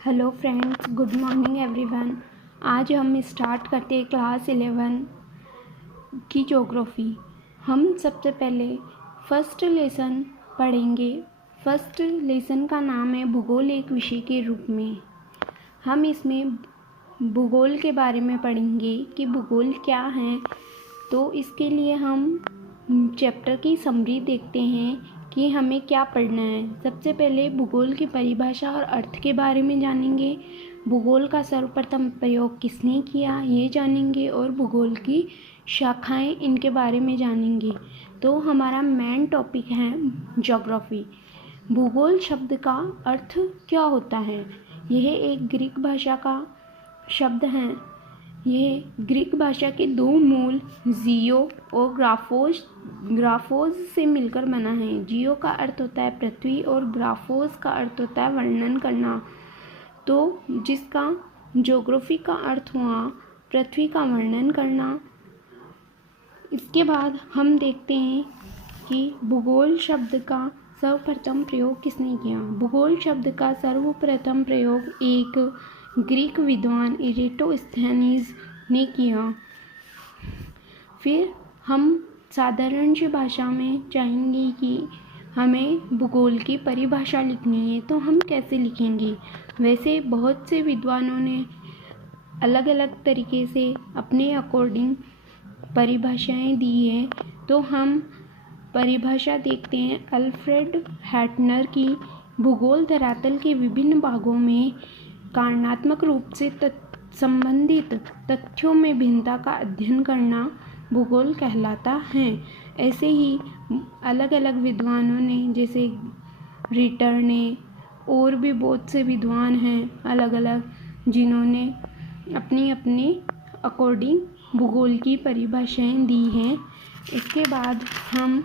Hello friends, good morning everyone. आज हम start करते हैं क्लास 11 की ज्योग्राफी। हम सबसे पहले फर्स्ट लेसन पढ़ेंगे। फर्स्ट लेसन का नाम है भूगोल एक विषय के रूप में। हम इसमें भूगोल के बारे में पढ़ेंगे कि भूगोल क्या है। तो इसके लिए हम चैप्टर की समरी देखते हैं कि हमें क्या पढ़ना है। सबसे पहले भूगोल की परिभाषा और अर्थ के बारे में जानेंगे। भूगोल का सर्वप्रथम प्रयोग किसने किया ये जानेंगे और भूगोल की शाखाएं इनके बारे में जानेंगे। तो हमारा मेन टॉपिक है ज्योग्राफी। भूगोल शब्द का अर्थ क्या होता है? यह एक ग्रीक भाषा का शब्द है। यह ग्रीक भाषा के दो मूल जियो और ग्राफोस से मिलकर बना है। जियो का अर्थ होता है पृथ्वी और ग्राफोस का अर्थ होता है वर्णन करना। तो जिसका ज्योग्राफी का अर्थ हुआ पृथ्वी का वर्णन करना। इसके बाद हम देखते हैं कि भूगोल शब्द का सर्वप्रथम प्रयोग किसने किया। भूगोल शब्द का सर्वप्रथम प्रयोग एक ग्रीक विद्वान इरेटोस्थेनीज ने किया। फिर हम साधारण सी भाषा में चाहेंगे कि हमें भूगोल की परिभाषा लिखनी है, तो हम कैसे लिखेंगे। वैसे बहुत से विद्वानों ने अलग अलग तरीके से अपने अकॉर्डिंग परिभाषाएं दी है। तो हम परिभाषा देखते हैं अल्फ्रेड हैटनर की। भूगोल धरातल के विभिन्न भागों में कारणात्मक रूप से संबंधित तथ्यों में भिन्नता का अध्ययन करना भूगोल कहलाता है। ऐसे ही अलग अलग विद्वानों ने, जैसे रिटर ने, और भी बहुत से विद्वान हैं अलग अलग, जिन्होंने अपनी अपनी अकॉर्डिंग भूगोल की परिभाषाएं दी हैं। इसके बाद हम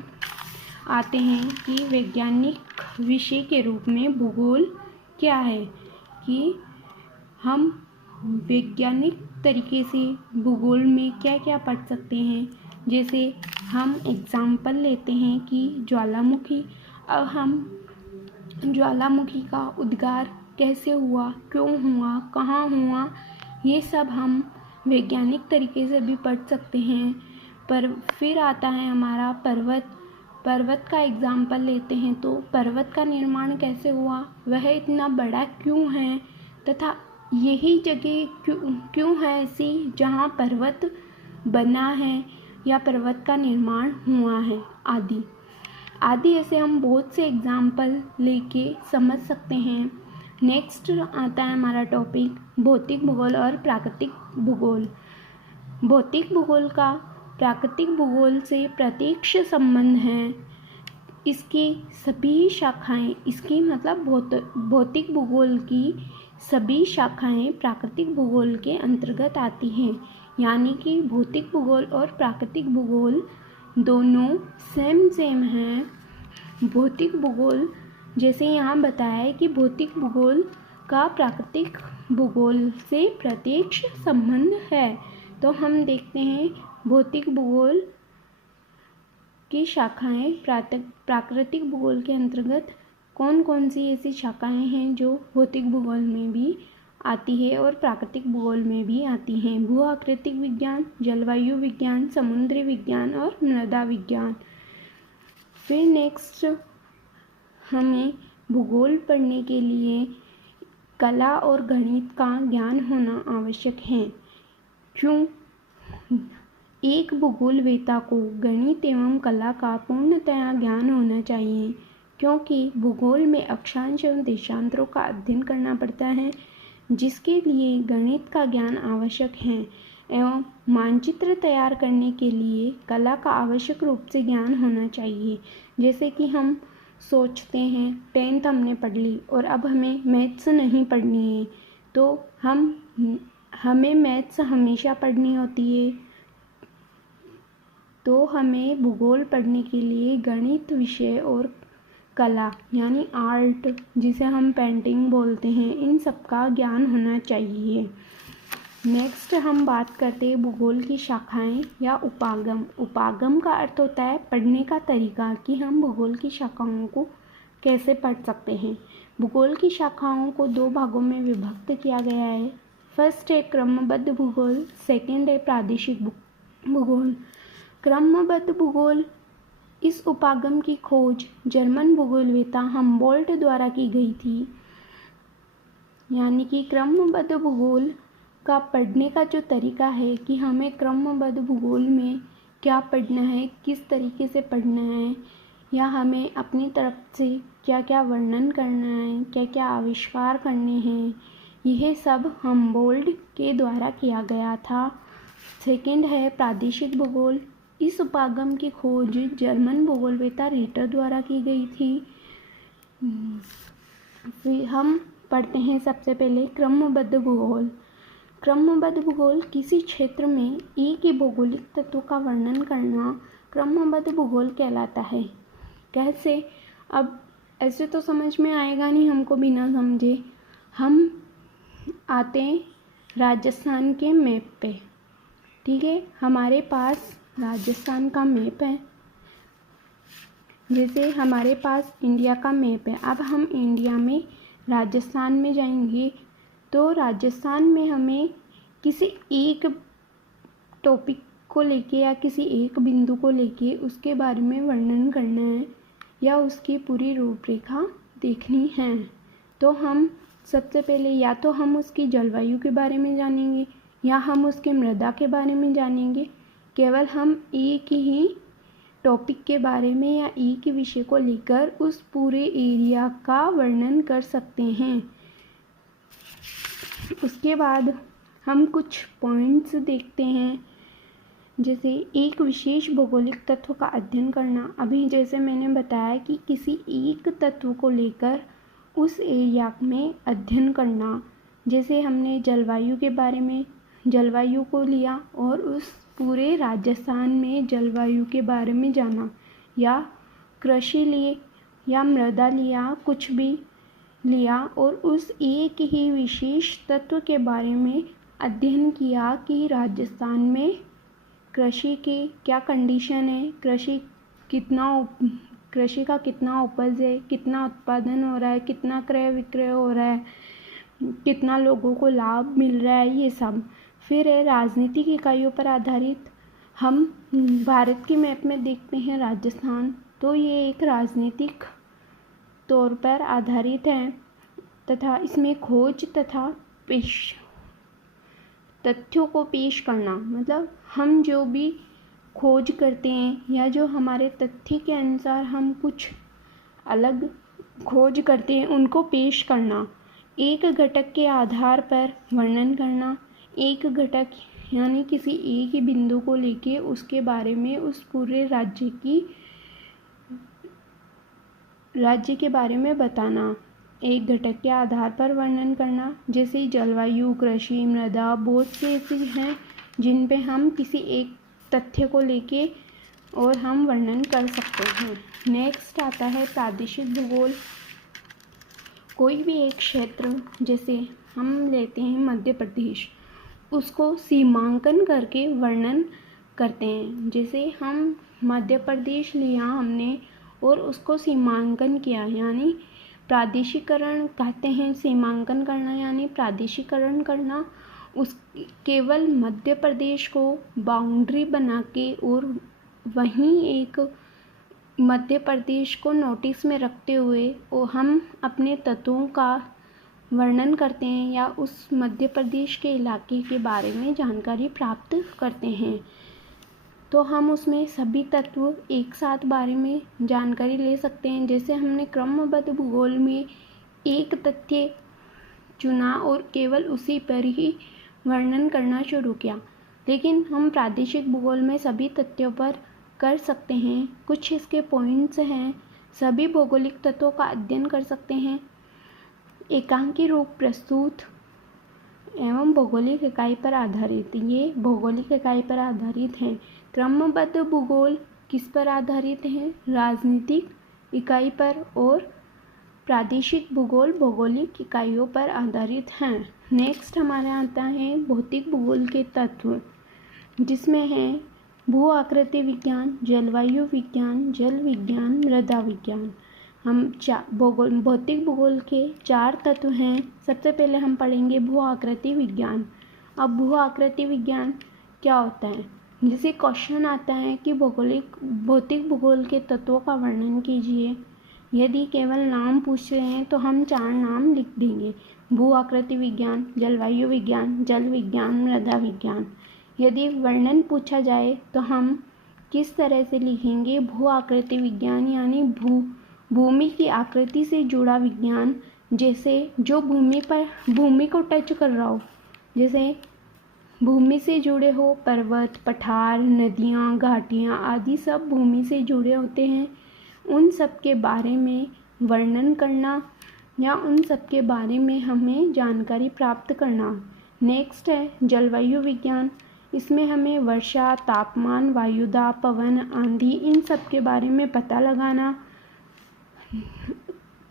आते हैं कि वैज्ञानिक विषय के रूप में भूगोल क्या है, कि हम वैज्ञानिक तरीके से भूगोल में क्या क्या पढ़ सकते हैं। जैसे हम एग्जाम्पल लेते हैं कि ज्वालामुखी। अब हम ज्वालामुखी का उद्गार कैसे हुआ, क्यों हुआ, कहाँ हुआ, ये सब हम वैज्ञानिक तरीके से भी पढ़ सकते हैं। पर फिर आता है हमारा पर्वत का एग्जाम्पल लेते हैं तो पर्वत का निर्माण कैसे हुआ, वह इतना बड़ा क्यों है, तथा यही जगह क्यों है ऐसी जहाँ पर्वत बना है या पर्वत का निर्माण हुआ है, आदि ऐसे हम बहुत से एग्जाम्पल लेके समझ सकते हैं। नेक्स्ट आता है हमारा टॉपिक भौतिक भूगोल और प्राकृतिक भूगोल। भौतिक भूगोल का प्राकृतिक भूगोल से प्रत्यक्ष संबंध है। इसकी सभी शाखाएं, इसकी मतलब भौतिक भूगोल की सभी शाखाएं प्राकृतिक भूगोल के अंतर्गत आती हैं। यानी कि भौतिक भूगोल और प्राकृतिक भूगोल दोनों सेम हैं। भौतिक भूगोल जैसे यहाँ बताया है कि भौतिक भूगोल का प्राकृतिक भूगोल से प्रत्यक्ष संबंध है। तो हम देखते हैं भौतिक भूगोल की शाखाएं प्राकृतिक भूगोल के अंतर्गत कौन कौन सी ऐसी शाखाएं हैं जो भौतिक भूगोल में भी आती है और प्राकृतिक भूगोल में भी आती हैं। भू आकृतिक विज्ञान, जलवायु विज्ञान, समुद्री विज्ञान और मृदा विज्ञान। फिर नेक्स्ट हमें भूगोल पढ़ने के लिए कला और गणित का ज्ञान होना आवश्यक है। क्यों? एक भूगोलवेत्ता को गणित एवं कला का पूर्णतया ज्ञान होना चाहिए, क्योंकि भूगोल में अक्षांश एवं देशांतरों का अध्ययन करना पड़ता है, जिसके लिए गणित का ज्ञान आवश्यक है। एवं मानचित्र तैयार करने के लिए कला का आवश्यक रूप से ज्ञान होना चाहिए। जैसे कि हम सोचते हैं 10th हमने पढ़ ली और अब हमें मैथ्स नहीं पढ़नी है, तो हमें मैथ्स हमेशा पढ़नी होती है। तो हमें भूगोल पढ़ने के लिए गणित विषय और कला यानी आर्ट, जिसे हम पेंटिंग बोलते हैं, इन सब का ज्ञान होना चाहिए। नेक्स्ट हम बात करते हैं भूगोल की शाखाएं या उपागम। उपागम का अर्थ होता है पढ़ने का तरीका, कि हम भूगोल की शाखाओं को कैसे पढ़ सकते हैं। भूगोल की शाखाओं को 2 भागों में विभक्त किया गया है। फर्स्ट है क्रमबद्ध भूगोल, सेकंड है प्रादेशिक भूगोल। क्रमबद्ध भूगोल, इस उपागम की खोज जर्मन भूगोलवेत्ता हम्बोल्ट द्वारा की गई थी। यानी कि क्रमबद्ध भूगोल का पढ़ने का जो तरीका है कि हमें क्रमबद्ध भूगोल में क्या पढ़ना है, किस तरीके से पढ़ना है, या हमें अपनी तरफ से क्या क्या वर्णन करना है, क्या क्या आविष्कार करने हैं, यह सब हम्बोल्ट के द्वारा किया गया था। सेकंड है प्रादेशिक भूगोल, इस उपागम की खोज जर्मन भूगोलवेत्ता रिटर द्वारा की गई थी। फिर हम पढ़ते हैं सबसे पहले क्रमबद्ध भूगोल। क्रमबद्ध भूगोल किसी क्षेत्र में एक ही भौगोलिक तत्व का वर्णन करना क्रमबद्ध भूगोल कहलाता है। कैसे? अब ऐसे तो समझ में आएगा नहीं हमको बिना समझे। हम आते हैं राजस्थान के मैप पे, ठीक है। हमारे पास राजस्थान का मैप है, जैसे हमारे पास इंडिया का मैप है। अब हम इंडिया में राजस्थान में जाएंगे तो राजस्थान में हमें किसी एक टॉपिक को लेके या किसी एक बिंदु को लेके उसके बारे में वर्णन करना है या उसकी पूरी रूपरेखा देखनी है। तो हम सबसे पहले या तो हम उसकी जलवायु के बारे में जानेंगे या हम उसके मृदा के बारे में जानेंगे। केवल हम एक ही टॉपिक के बारे में या एक ही विषय को लेकर उस पूरे एरिया का वर्णन कर सकते हैं। उसके बाद हम कुछ पॉइंट्स देखते हैं, जैसे एक विशेष भौगोलिक तत्व का अध्ययन करना। अभी जैसे मैंने बताया कि किसी एक तत्व को लेकर उस एरिया में अध्ययन करना। जैसे हमने जलवायु के बारे में जलवायु को लिया और उस पूरे राजस्थान में जलवायु के बारे में जाना, या कृषि लिए या मृदा लिया, कुछ भी लिया और उस एक ही विशेष तत्व के बारे में अध्ययन किया कि राजस्थान में कृषि की क्या कंडीशन है, कृषि का कितना उपज है, कितना उत्पादन हो रहा है, कितना क्रय विक्रय हो रहा है, कितना लोगों को लाभ मिल रहा है, ये सब। फिर है राजनीतिक इकाइयों पर आधारित। हम भारत के मैप में देखते हैं राजस्थान, तो ये एक राजनीतिक तौर पर आधारित है तथा इसमें खोज तथा तथ्यों को पेश करना, मतलब हम जो भी खोज करते हैं या जो हमारे तथ्य के अनुसार हम कुछ अलग खोज करते हैं उनको पेश करना। एक घटक के आधार पर वर्णन करना। एक घटक यानी किसी एक ही बिंदु को लेके उसके बारे में उस पूरे राज्य के बारे में बताना। एक घटक के आधार पर वर्णन करना, जैसे जलवायु, कृषि, मृदा, बहुत से ऐसे हैं जिन पे हम किसी एक तथ्य को लेके और हम वर्णन कर सकते हैं। नेक्स्ट आता है प्रादेशिक भूगोल। कोई भी एक क्षेत्र, जैसे हम लेते हैं मध्य प्रदेश, उसको सीमांकन करके वर्णन करते हैं। जैसे हम मध्य प्रदेश लिया हमने और उसको सीमांकन किया, यानी प्रादेशिकरण कहते हैं। सीमांकन करना यानी प्रादेशिकरण करना। उस केवल मध्य प्रदेश को बाउंड्री बना के और वहीं एक मध्य प्रदेश को नोटिस में रखते हुए और हम अपने तत्वों का वर्णन करते हैं या उस मध्य प्रदेश के इलाके के बारे में जानकारी प्राप्त करते हैं। तो हम उसमें सभी तत्व एक साथ बारे में जानकारी ले सकते हैं। जैसे हमने क्रमबद्ध भूगोल में एक तथ्य चुना और केवल उसी पर ही वर्णन करना शुरू किया, लेकिन हम प्रादेशिक भूगोल में सभी तथ्यों पर कर सकते हैं। कुछ इसके पॉइंट्स हैं। सभी भौगोलिक तत्वों का अध्ययन कर सकते हैं। एकांकी रूप प्रस्तुत एवं भौगोलिक इकाई पर आधारित, ये भौगोलिक इकाई पर आधारित हैं। क्रमबद्ध भूगोल किस पर आधारित है? राजनीतिक इकाई पर, और प्रादेशिक भूगोल भौगोलिक इकाइयों पर आधारित हैं। नेक्स्ट हमारे आता है भौतिक भूगोल के तत्व, जिसमें है भू आकृति विज्ञान, जलवायु विज्ञान, जल विज्ञान, मृदा विज्ञान। भौतिक भूगोल के 4 तत्व हैं। सबसे पहले हम पढ़ेंगे भू आकृति विज्ञान। अब भू आकृति विज्ञान क्या होता है? जैसे क्वेश्चन आता है कि भौतिक भूगोल के तत्वों का वर्णन कीजिए। यदि केवल नाम पूछ रहे हैं तो हम 4 नाम लिख देंगे: भू आकृति विज्ञान, जलवायु विज्ञान, जल विज्ञान, मृदा विज्ञान। यदि वर्णन पूछा जाए तो हम किस तरह से लिखेंगे? भू आकृति विज्ञान यानी भूमि की आकृति से जुड़ा विज्ञान, जैसे जो भूमि को टच कर रहा हो, जैसे भूमि से जुड़े हो पर्वत, पठार, नदियाँ, घाटियाँ आदि सब भूमि से जुड़े होते हैं। उन सब के बारे में वर्णन करना या उन सब के बारे में हमें जानकारी प्राप्त करना। नेक्स्ट है जलवायु विज्ञान। इसमें हमें वर्षा, तापमान, वायुदाब, पवन, आंधी इन सब के बारे में पता लगाना।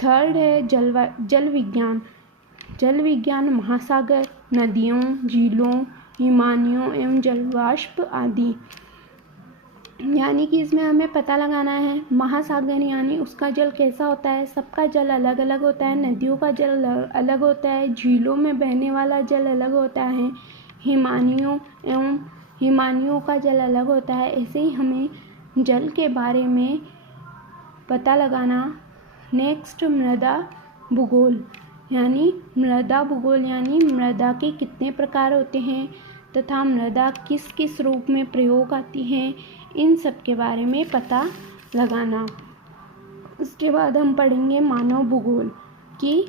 थर्ड है जल विज्ञान। जल विज्ञान महासागर, नदियों, झीलों, हिमानियों एवं जलवाष्प आदि, यानी कि इसमें हमें पता लगाना है महासागर यानी उसका जल कैसा होता है। सबका जल अलग अलग होता है। नदियों का जल अलग होता है। झीलों में बहने वाला जल अलग होता है। हिमानियों का जल अलग होता है। ऐसे ही हमें जल के बारे में पता लगाना। नेक्स्ट मृदा भूगोल यानी मृदा के कितने प्रकार होते हैं तथा मृदा किस किस रूप में प्रयोग आती हैं, इन सब के बारे में पता लगाना। उसके बाद हम पढ़ेंगे मानव भूगोल कि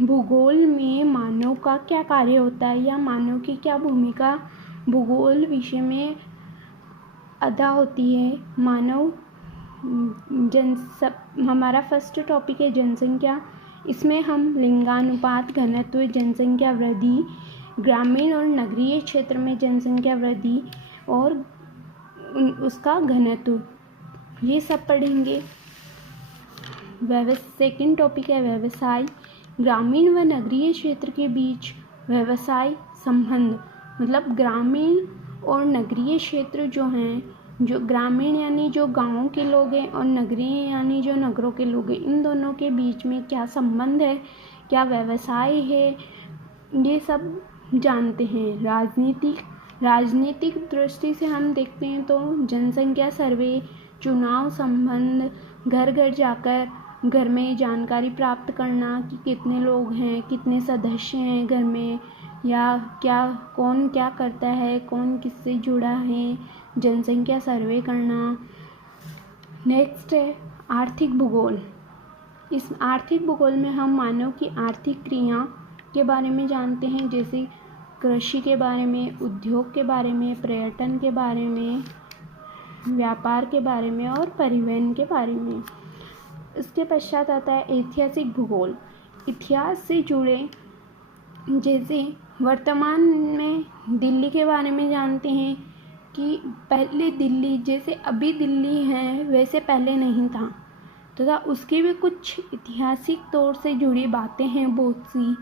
भूगोल में मानव का क्या कार्य होता है या मानव की क्या भूमिका भूगोल विषय में अदा होती है। हमारा फर्स्ट टॉपिक है जनसंख्या। इसमें हम लिंगानुपात, घनत्व, जनसंख्या वृद्धि, ग्रामीण और नगरीय क्षेत्र में जनसंख्या वृद्धि और उसका घनत्व, ये सब पढ़ेंगे। सेकंड टॉपिक है व्यवसाय। ग्रामीण व नगरीय क्षेत्र के बीच व्यवसाय संबंध, मतलब ग्रामीण और नगरीय क्षेत्र जो हैं, जो ग्रामीण यानी जो गाँवों के लोग हैं और नगरीय यानी जो नगरों के लोग हैं, इन दोनों के बीच में क्या संबंध है, क्या व्यवसाय है, ये सब जानते हैं। राजनीतिक दृष्टि से हम देखते हैं तो जनसंख्या सर्वे, चुनाव संबंध, घर घर जाकर घर में जानकारी प्राप्त करना कि कितने लोग हैं, कितने सदस्य हैं घर में, या कौन क्या करता है, कौन किससे जुड़ा है, जनसंख्या सर्वे करना। नेक्स्ट है आर्थिक भूगोल। इस आर्थिक भूगोल में हम मानव की आर्थिक क्रिया के बारे में जानते हैं, जैसे कृषि के बारे में, उद्योग के बारे में, पर्यटन के बारे में, व्यापार के बारे में और परिवहन के बारे में। इसके पश्चात आता है ऐतिहासिक भूगोल। इतिहास से जुड़े, जैसे वर्तमान में दिल्ली के बारे में जानते हैं कि पहले दिल्ली, जैसे अभी दिल्ली है वैसे पहले नहीं था, तथा उसकी भी कुछ ऐतिहासिक तौर से जुड़ी बातें हैं बहुत सी,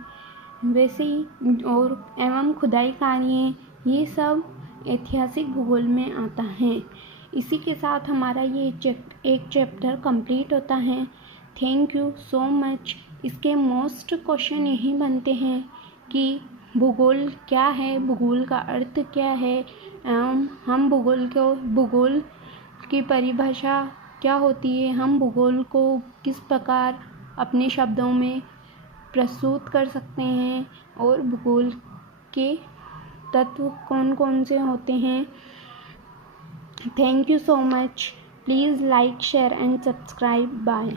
वैसे ही और एवं खुदाई कार्य, ये सब ऐतिहासिक भूगोल में आता है। इसी के साथ हमारा ये एक चैप्टर कंप्लीट होता है। Thank you so much. इसके मोस्ट क्वेश्चन यही बनते हैं कि भूगोल क्या है, भूगोल का अर्थ क्या है, एवं हम भूगोल की परिभाषा क्या होती है, हम भूगोल को किस प्रकार अपने शब्दों में प्रस्तुत कर सकते हैं और भूगोल के तत्व कौन कौन से होते हैं। Thank you so much. Please like, share and subscribe. Bye.